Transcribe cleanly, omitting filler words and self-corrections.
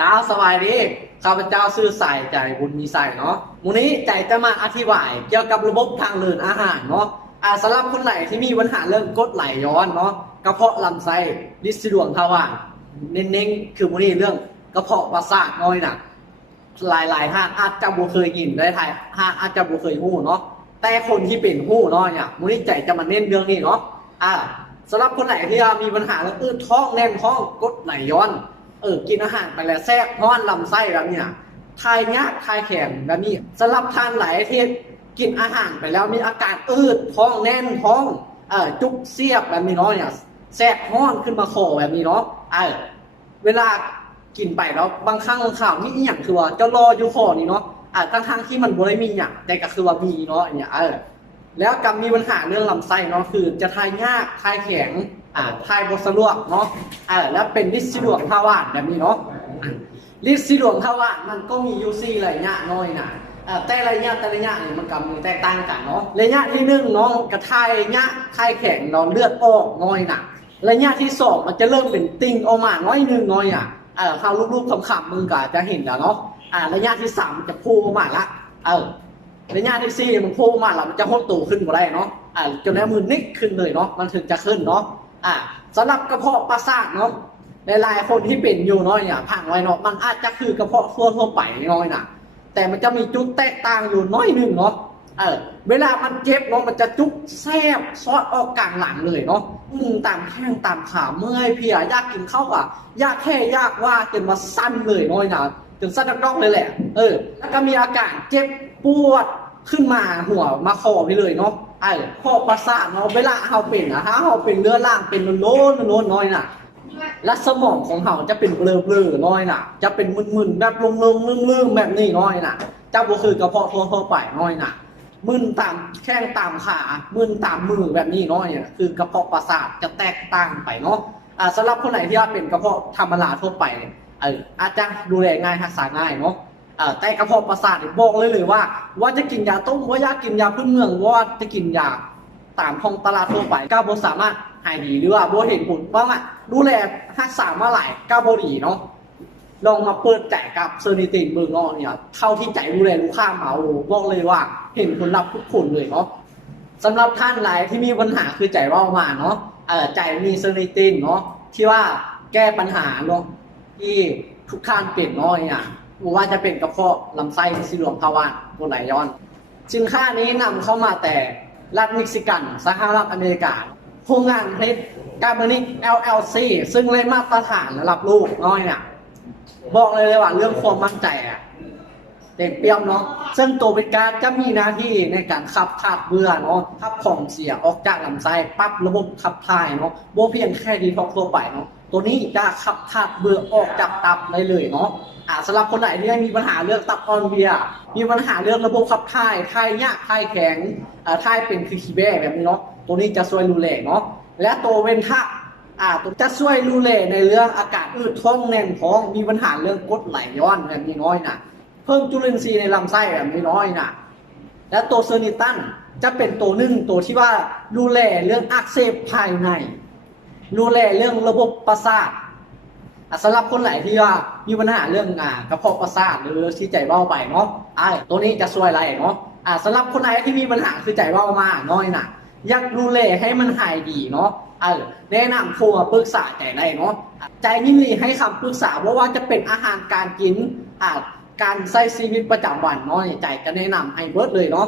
เจ้าสบายดีข้าพเจ้าชื่อสายใจบุญมีใส่เนาะวันนี้ใจจะมาอธิบายเกี่ยวกับระบบทางเดินอาหารเนาะสำหรับคนไหนที่มีปัญหาเรื่องกรดไหลย้อนเนาะกระเพาะลำไส้ลิ้นสะดวกทวารเน้นๆคือวันนี้เรื่องกระเพาะประสาทน้อยน่ะหลายห้างอาจจะบ่เคยยินได้ทายห้างอาจจะบ่เคยหู้เนาะแต่คนที่เป็นหู้เนาะเนี่ยวันนี้ใจจะมาเน้นเรื่องนี้เนาะสำหรับคนไหนที่มีปัญหาเรื่องท้องแน่นท้องกรดไหลย้อนกินอาหารไปแล้วแทรกห้อนลำไส้แบบนี้นะทายยากทายแข็งแบบนี้สำหรับทานหลายที่กินอาหารไปแล้วมีอาการท้องแน่นท้องจุกเสียบแบบนี้เนาะเนี่ยแทรกห้อนขึ้นมาคอแบบนี้เนาะเวลากินไปแล้วบางครั้งบางข่าวนี่อย่างคือว่าจะรออยู่คอนี่เนาะทั้งที่มันบ่ได้มีอย่างแต่ก็คือว่ามีเนาะเนี่ยแล้วกับมีปัญหาเรื่องลำไส้เนาะคือจะทายยากทายแข็งทายบสะดวกเนาะแล้วเป็นลิ้นสะดวกทวารแบบนี้เนาะลิ้นสะดวกทวารมันก็มีอยู่4ระยะน้อยนะแต่ระยะนี่มันก็มีแตกต่างกันเนาะระยะที่1เนาะกระทายยะทายแข็งเนาะเลือดออกน้อยนะระยะที่2มันจะเริ่มเป็นติ่งออกมาน้อยนึงน้อยถ้าลูกๆขำๆมึงก็จะเห็นแล้วเนาะระยะที่3มันจะพุ่งออกมาละระยะที่4มันพุ่งออกมาแล้วมันจะหดตัวขึ้นมาได้เนาะจนได้มือนิกขึ้นเลยเนาะมันถึงจะขึ้นเนาะสำหรับกระเพาะประสาทเนาะหลายคนที่เป็นอยู่น้อยเนี่ยผังไว้เนาะมันอาจจะคือกระเพาะทั่วไปน้อยนะแต่มันจะมีจุดแตกต่างอยู่น้อยนึงเนาะเวลามันเจ็บเนาะมันจะจุกแสบซอดออกกลางหลังเลยเนาะตามแข้งตามขาเมื่อยเพลียยากกินข้าวยากแค่ยากว่าจนมาสั้นเลยน้อยนะจนสั้นดักๆเลยแหละแล้วก็มีอาการเจ็บปวดขึ้นมาหัวมาคอไปเลยเนาะพอประสาทเนาะเวลาเราเป็นเราเป็นเนื้อร่างเป็นโน้นน้อยน่ะและสมองของเราจะเป็นเบลอน้อยน่ะจะเป็นมึนๆแบบลืมแบบนี้น้อยน่ะเจ้าก็คือกระเพาะทั่วไปน้อยน่ะมึนตามแข้งตามขามึนตามมือแบบนี้น้อยน่ะคือกระเพาะประสาทจะแตกต่างไปเนาะสำหรับคนไหนที่เป็นกระเพาะธรรมดาทั่วไปอาจจะดูแลง่ายรักษาง่ายเนาะแต่กระเพาะประสาทบอกเลยว่าจะกินยาต้มว่าอยากกินยาพื้นเมืองว่าจะกินยาตามท้องตลาดทั่วไปก้าวบสามารถหายดีหรือว่าโบเห็นผลว่าดูแลรักษามาหลายก้าวบดีเนาะลองมาเปิดใจกับเซอร์นิตินเบอร์นอเนี่ยเข้าที่ใจดูแลลูกค้ามาบอกเลยว่าเห็นผลลัพธ์ทุกคนเลยเนาะสำหรับท่านหลายที่มีปัญหาคือใจว่ามาเนาะใจมีเซอร์นิตินเนาะที่ว่าแก้ปัญหาเนาะที่ทุกท่านเปลี่ยนน้อยว่าจะเป็นกระเพาะลำไส้สีเหลืองภาวะกรดไหลย้อนสินค้านี้นำเข้ามาแต่รัฐเม็กซิกันสหรัฐอเมริกาโรงงานผลิตกาเบอร์นิก LLC ซึ่งได้มาตรฐานระดับโลกน้อยบอกเลยว่าเรื่องความมั่นใจเต็มเปี่ยมเนาะซึ่งตัวบริการจะมีหน้าที่ในการขับถ่ายเบื่อเนาะขับของเสียออกจากลำไส้ปรับระบบขับถ่ายเนาะโบเพียงแค่ดีท็อกทั่วไปเนาะตัวนี้จะขับถ่ายเบื่อออกจากตับได้เลยเนาะสำหรับคนไหนที่มีปัญหาเรื่องตับอ่อนเพลียมีปัญหาเรื่องระบบขับถ่ายยากถ่ายแข็งถ่ายเป็นคือขี้แบ้แบบนี้เนาะตัวนี้จะช่วยดูแลเนาะและตัวเวนทะจะช่วยดูแลในเรื่องอาการท้องแน่นท้องมีปัญหาเรื่องกรดไหลย้อนแบบนี้น้อยเพิ่มจุลินทรีย์ในลำไส้แบบนี้น้อยและตัวเซอร์นิตันจะเป็นตัวตัวที่ว่าดูแลเรื่องอักเสบภายในดูแลเรื่องระบบประสาทสำหรับคนไหนที่ว่ามีปัญหาเรื่องกระเพาะประสาทหรือที่ใจเบ้าไปเนาะตัวนี้จะช่วยอะไรเนาะสำหรับคนไหนที่มีปัญหาคือใจเบ้ามาน้อยอยากดูแลให้มันหายดีเนาะแนะนำโทรมาปรึกษาใจได้เนาะใจยินดีให้คำปรึกษาเพราะว่าจะเป็นอาหารการกินการใช้ชีวิตประจำวันเนาะใจก็แนะนำให้เบิร์ดเลยเนาะ